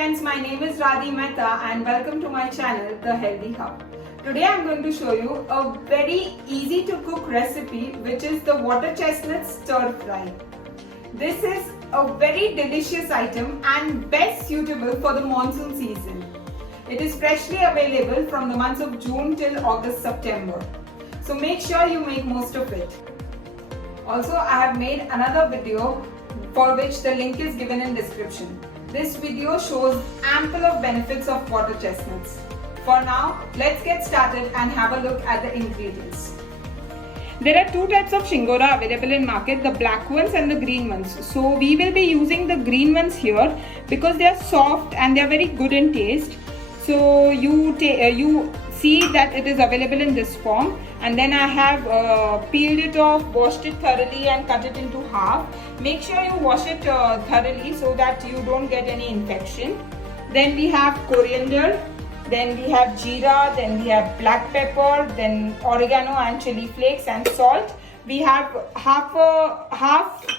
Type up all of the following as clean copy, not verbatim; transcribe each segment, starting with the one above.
friends, my name is Radhi Mehta and welcome to my channel The Healthy Hub. Today I am going to show you a very easy to cook recipe which is the water chestnut stir fry. This is a very delicious item and best suitable for the monsoon season. It is freshly available from the months of June till August-September. So make sure you make most of it. Also, I have made another video for which the link is given in description. This video shows ample of benefits of water chestnuts. For now, let's get started and have a look at the ingredients. There are two types of shingora available in market, the black ones and the green ones. So we will be using the green ones here because they are soft and they are very good in taste. So you see that it is available in this form, and then I have peeled it off, washed it thoroughly and cut it into half. Make sure you wash it thoroughly so that you don't get any infection. Then we have coriander, then we have jeera, then we have black pepper, then oregano and chili flakes and salt. We have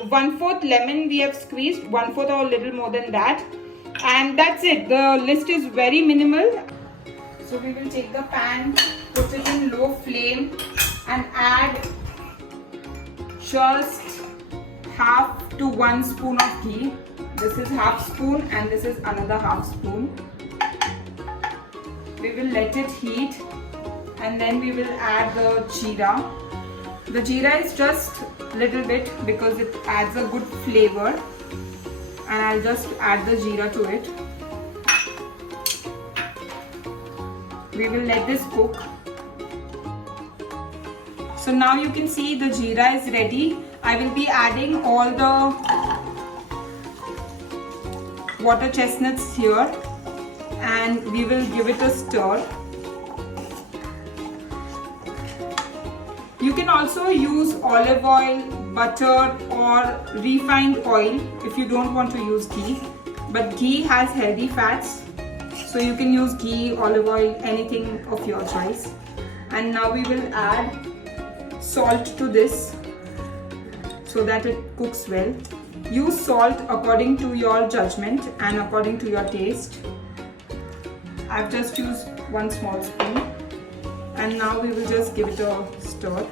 one-fourth lemon we have squeezed, one-fourth or a little more than that. And that's it. The list is very minimal. So we will take the pan, put it in low flame and add just half to 1 spoon of ghee. This is half spoon and this is another half spoon. We will let it heat and then we will add the jeera. The jeera is just a little bit because it adds a good flavor, and I'll just add the jeera to it. We will let this cook. So now you can see the jeera is ready. I will be adding all the water chestnuts here and we will give it a stir. You can also use olive oil, butter or refined oil if you don't want to use ghee. But ghee has healthy fats, so you can use ghee, olive oil, anything of your choice. And now we will add salt to this so that it cooks well. Use salt according to your judgment and according to your taste. I've just used 1 small spoon. And now we will just give it a stir.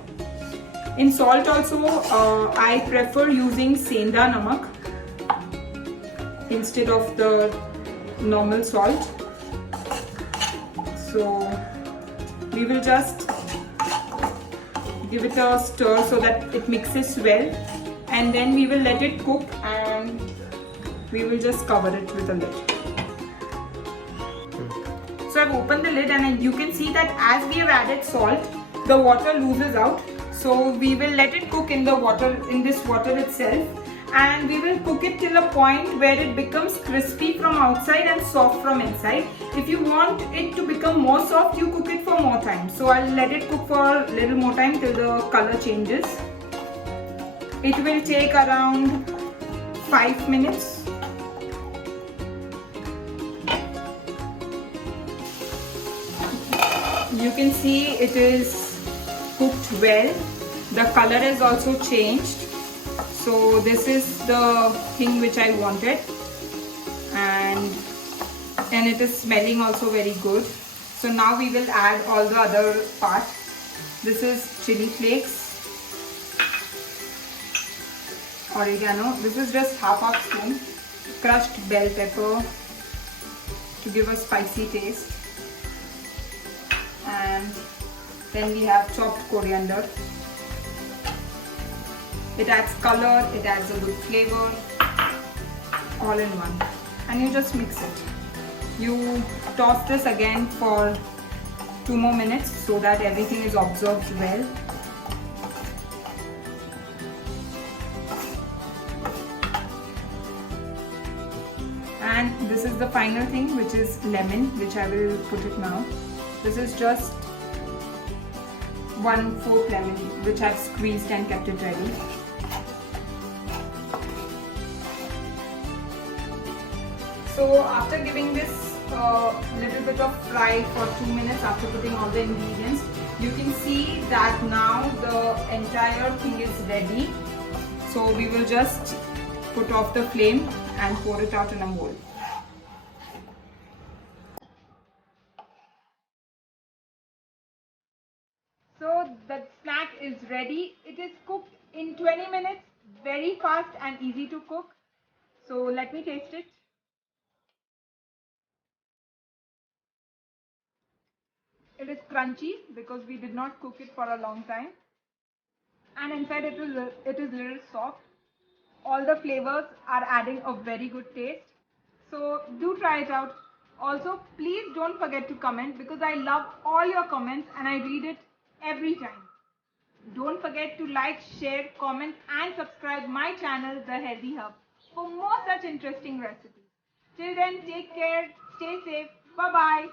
In salt also, I prefer using senda namak instead of the normal salt. So we will just give it a stir so that it mixes well, and then we will let it cook and we will just cover it with a lid. So I've opened the lid and you can see that as we have added salt, the water loses out. So we will let it cook in the water, in this water itself, and we will cook it till a point where it becomes crispy from outside and soft from inside. If you want it to become more soft, you cook it for more time. So I'll let it cook for a little more time till the color changes. It will take around 5 minutes. You can see it is cooked well. The color has also changed. So this is the thing which I wanted, and it is smelling also very good. So now we will add all the other part. This is chili flakes, oregano. This is just half spoon. Crushed bell pepper to give a spicy taste. And then we have chopped coriander. It adds color, it adds a good flavor, all in one. And you just mix it. You toss this again for 2 more minutes so that everything is absorbed well. And this is the final thing, which is lemon, which I will put it now. This is just 1/4 lemon, which I've squeezed and kept it ready. So after giving this little bit of fry for 2 minutes, after putting all the ingredients, you can see that now the entire thing is ready. So we will just put off the flame and pour it out in a bowl. ready. It is cooked in 20 minutes, very fast and easy to cook. So let me taste it. It is crunchy because we did not cook it for a long time, and inside it is little soft. All the flavors are adding a very good taste. So do try it out. Also, please don't forget to comment because I love all your comments and I read it every time. Don't forget to like, share, comment and subscribe my channel The Healthy Hub for more such interesting recipes. Till then, take care, stay safe, bye bye.